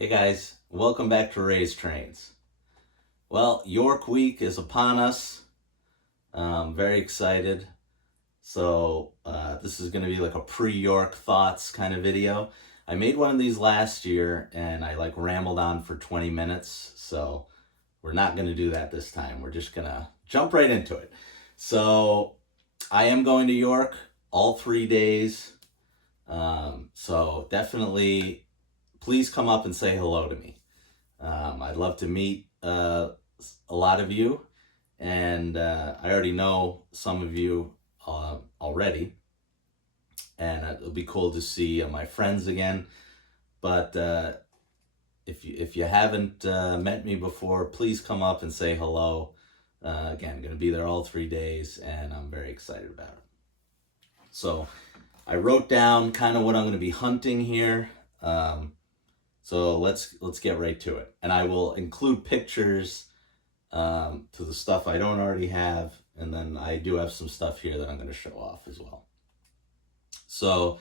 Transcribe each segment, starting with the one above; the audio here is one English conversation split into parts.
Hey guys, welcome back to Raise Trains. Well, York Week is upon us. Very excited. This is going to be like a pre-York thoughts kind of video. I made one of these last year and I rambled on for 20 minutes. So we're not going to do that this time. We're just going to jump right into it. So I am going to York all 3 days. So definitely please come up and say hello to me. I'd love to meet a lot of you, and I already know some of you already, and it'll be cool to see my friends again. But if you haven't met me before, please come up and say hello. Again, going to be there all 3 days, and I'm very excited about it. So I wrote down kind of what I'm going to be hunting here. So let's get right to it. And I will include pictures to the stuff I don't already have. And then I do have some stuff here that I'm going to show off as well. So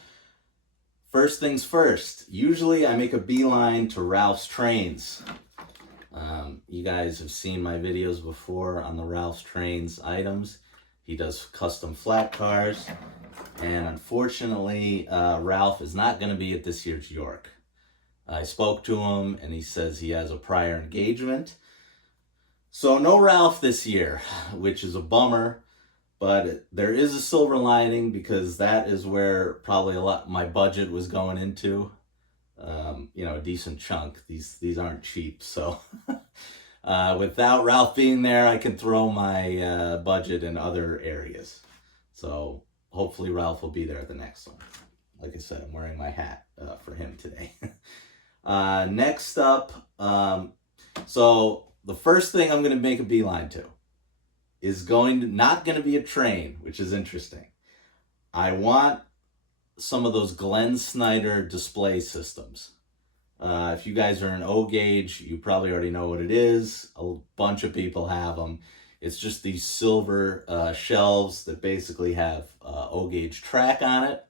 first things first, usually I make a beeline to Ralph's Trains. You guys have seen my videos before on the Ralph's Trains items. He does custom flat cars. And unfortunately, Ralph is not going to be at this year's York. I spoke to him and he says he has a prior engagement. So no Ralph this year, which is a bummer, but there is a silver lining because that is where probably a lot my budget was going into. A decent chunk. These aren't cheap, so without Ralph being there, I can throw my budget in other areas. So hopefully Ralph will be there at the next one. Like I said, I'm wearing my hat for him today. Next up, so the first thing I'm going to make a beeline to is not going to be a train, which is interesting. I want some of those Snider display systems. If you guys are an O gauge, you probably already know what it is. A bunch of people have them. It's just these silver shelves that basically have O gauge track on it.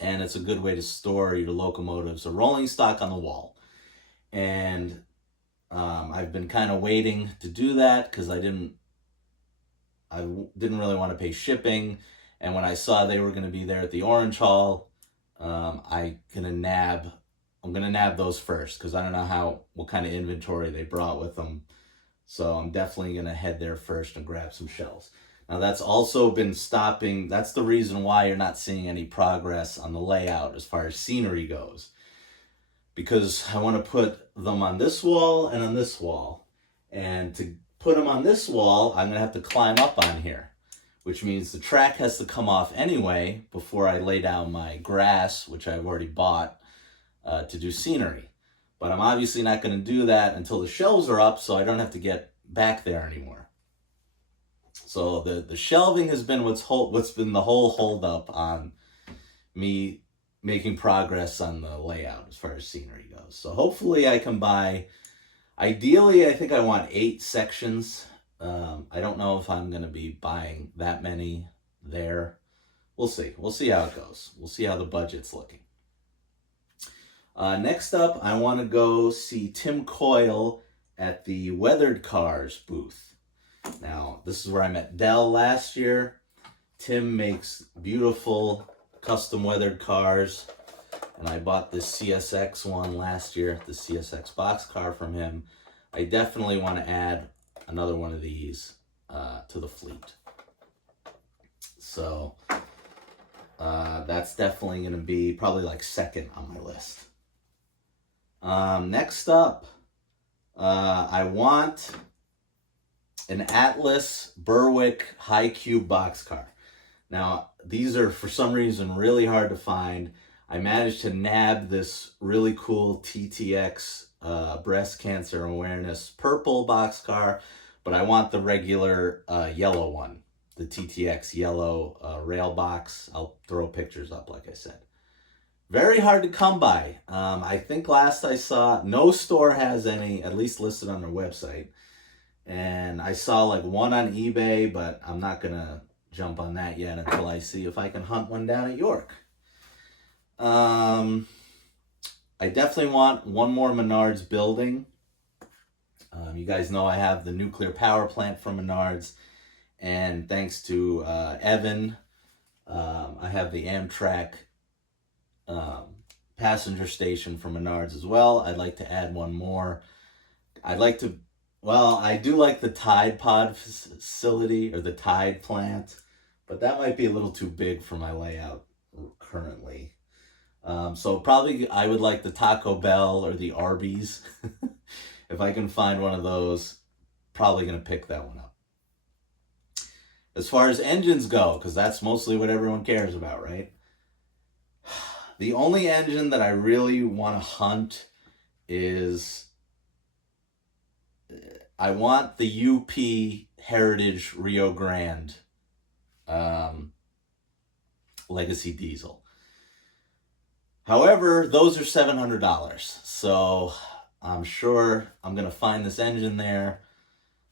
And it's a good way to store your locomotives, a rolling stock on the wall. And I've been kind of waiting to do that because I didn't really want to pay shipping. And when I saw they were going to be there at the Orange Hall, I'm gonna nab those first because I don't know what kind of inventory they brought with them. So I'm definitely gonna head there first and grab some shells. Now that's also been stopping. That's the reason why you're not seeing any progress on the layout as far as scenery goes. Because I want to put them on this wall and on this wall. And to put them on this wall, I'm going to have to climb up on here. Which means the track has to come off anyway before I lay down my grass, which I've already bought, to do scenery. But I'm obviously not going to do that until the shelves are up, so I don't have to get back there anymore. So the shelving has been what's been the whole holdup on me making progress on the layout as far as scenery goes. So hopefully I can buy, ideally I think I want 8 sections. I don't know if I'm going to be buying that many there. We'll see. We'll see how it goes. We'll see how the budget's looking. Next up, I want to go see Tim Coyle at the Weathered Cars booth. Now, this is where I met Dell last year. Tim makes beautiful custom weathered cars, and I bought this CSX one last year, the CSX boxcar from him. I definitely want to add another one of these to the fleet. So that's definitely going to be probably second on my list. Next up, I want an Atlas Berwick High Cube boxcar. Now, these are for some reason really hard to find. I managed to nab this really cool TTX breast cancer awareness purple boxcar, but I want the regular yellow one, the TTX yellow rail box. I'll throw pictures up, like I said. Very hard to come by. I think last I saw, no store has any, at least listed on their website. And I saw one on eBay, but I'm not going to jump on that yet until I see if I can hunt one down at York. I I definitely want one more Menards building. You guys know I have the nuclear power plant from Menards, and thanks to Evan, I have the Amtrak um, passenger station from Menards as well. I'd like to add one more. I'd like to, well, I do like the Tide Pod facility or the Tide plant, but that might be a little too big for my layout currently. So probably I would like the Taco Bell or the Arby's. If I can find one of those, probably going to pick that one up. As far as engines go, because that's mostly what everyone cares about, right? The only engine that I really want to hunt is I want the UP Heritage Rio Grande Legacy Diesel. However, those are $700, so I'm sure I'm gonna find this engine there.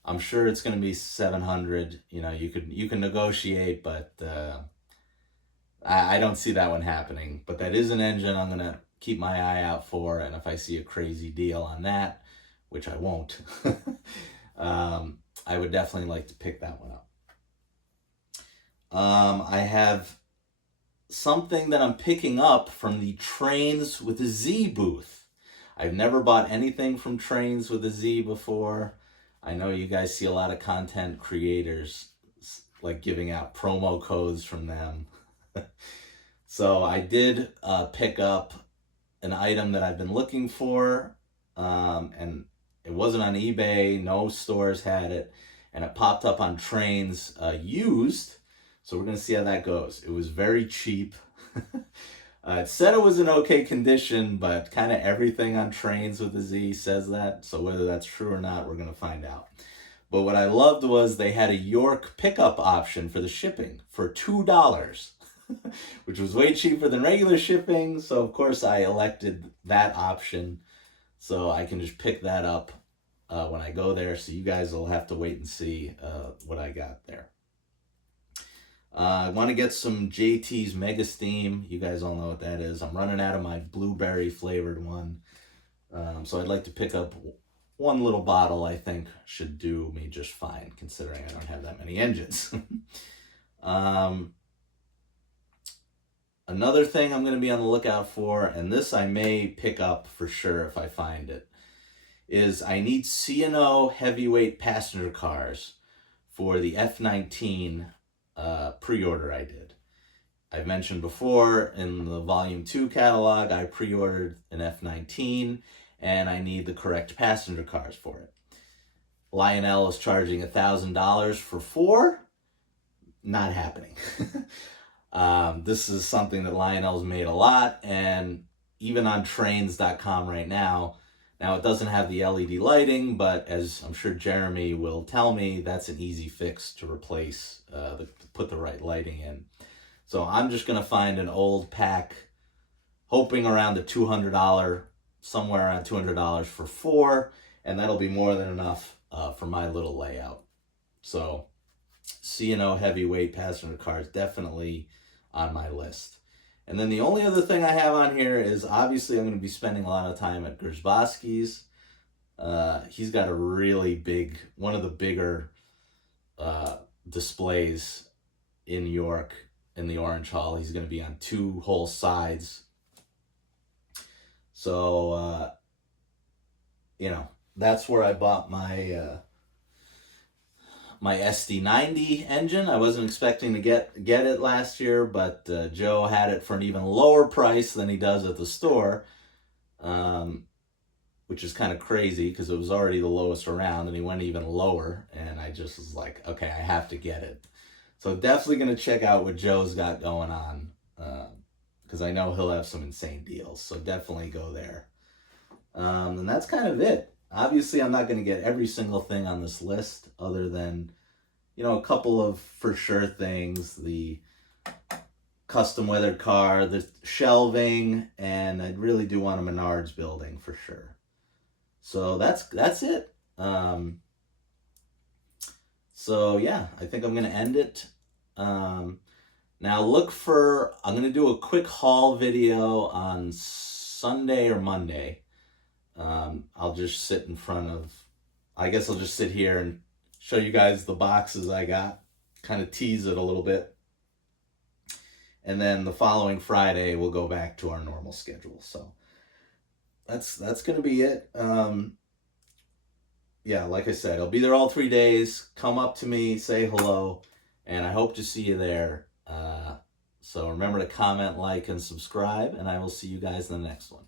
I'm sure it's gonna be 700. You know, you can negotiate, but I don't see that one happening. But that is an engine I'm gonna keep my eye out for, and if I see a crazy deal on that, which I won't, I would definitely like to pick that one up. I have something that I'm picking up from the Trains with a Z booth. I've never bought anything from Trains with a Z before. I know you guys see a lot of content creators like giving out promo codes from them. So I did pick up an item that I've been looking for, and it wasn't on eBay. No stores had it, and it popped up on Trains used. So we're going to see how that goes. It was very cheap. It said it was in okay condition, but kind of everything on Trains with a Z says that. So whether that's true or not, we're going to find out. But what I loved was they had a York pickup option for the shipping for $2, which was way cheaper than regular shipping. So of course I elected that option. So I can just pick that up when I go there. So you guys will have to wait and see what I got there. I want to get some JT's Mega Steam. You guys all know what that is. I'm running out of my blueberry flavored one. So I'd like to pick up one little bottle. I think should do me just fine, considering I don't have that many engines. Another thing I'm going to be on the lookout for, and this I may pick up for sure if I find it, is I need CNO heavyweight passenger cars for the F19 pre-order I did. I've mentioned before in the Volume 2 catalog, I pre-ordered an F19, and I need the correct passenger cars for it. Lionel is charging $1,000 for 4. Not happening. This is something that Lionel's made a lot, and even on trains.com right now it doesn't have the LED lighting, but as I'm sure Jeremy will tell me, that's an easy fix to replace, put the right lighting in. So I'm just going to find an old pack, hoping around the $200, somewhere around $200 for 4, and that'll be more than enough for my little layout. So CNO heavyweight passenger cars definitely on my list. And then the only other thing I have on here is obviously I'm going to be spending a lot of time at Gersbowski's. He's got a really big, one of the bigger displays in New York in the Orange Hall. He's going to be on 2 whole sides. So, that's where I bought my my SD90 engine. I wasn't expecting to get it last year, but Joe had it for an even lower price than he does at the store, which is kind of crazy because it was already the lowest around, and he went even lower, and I just was like, okay, I have to get it. So definitely going to check out what Joe's got going on, because I know he'll have some insane deals, so definitely go there. And that's kind of it. Obviously, I'm not going to get every single thing on this list other than, a couple of for sure things, the custom weathered car, the shelving, and I really do want a Menards building for sure. So that's it. So yeah, I think I'm going to end it. Now I'm going to do a quick haul video on Sunday or Monday, I'll just sit in front of, I guess I'll just sit here and show you guys the boxes I got, kind of tease it a little bit. And then the following Friday, we'll go back to our normal schedule. So that's going to be it. Yeah, like I said, I'll be there all 3 days. Come up to me, say hello, and I hope to see you there. So remember to comment, like, and subscribe, and I will see you guys in the next one.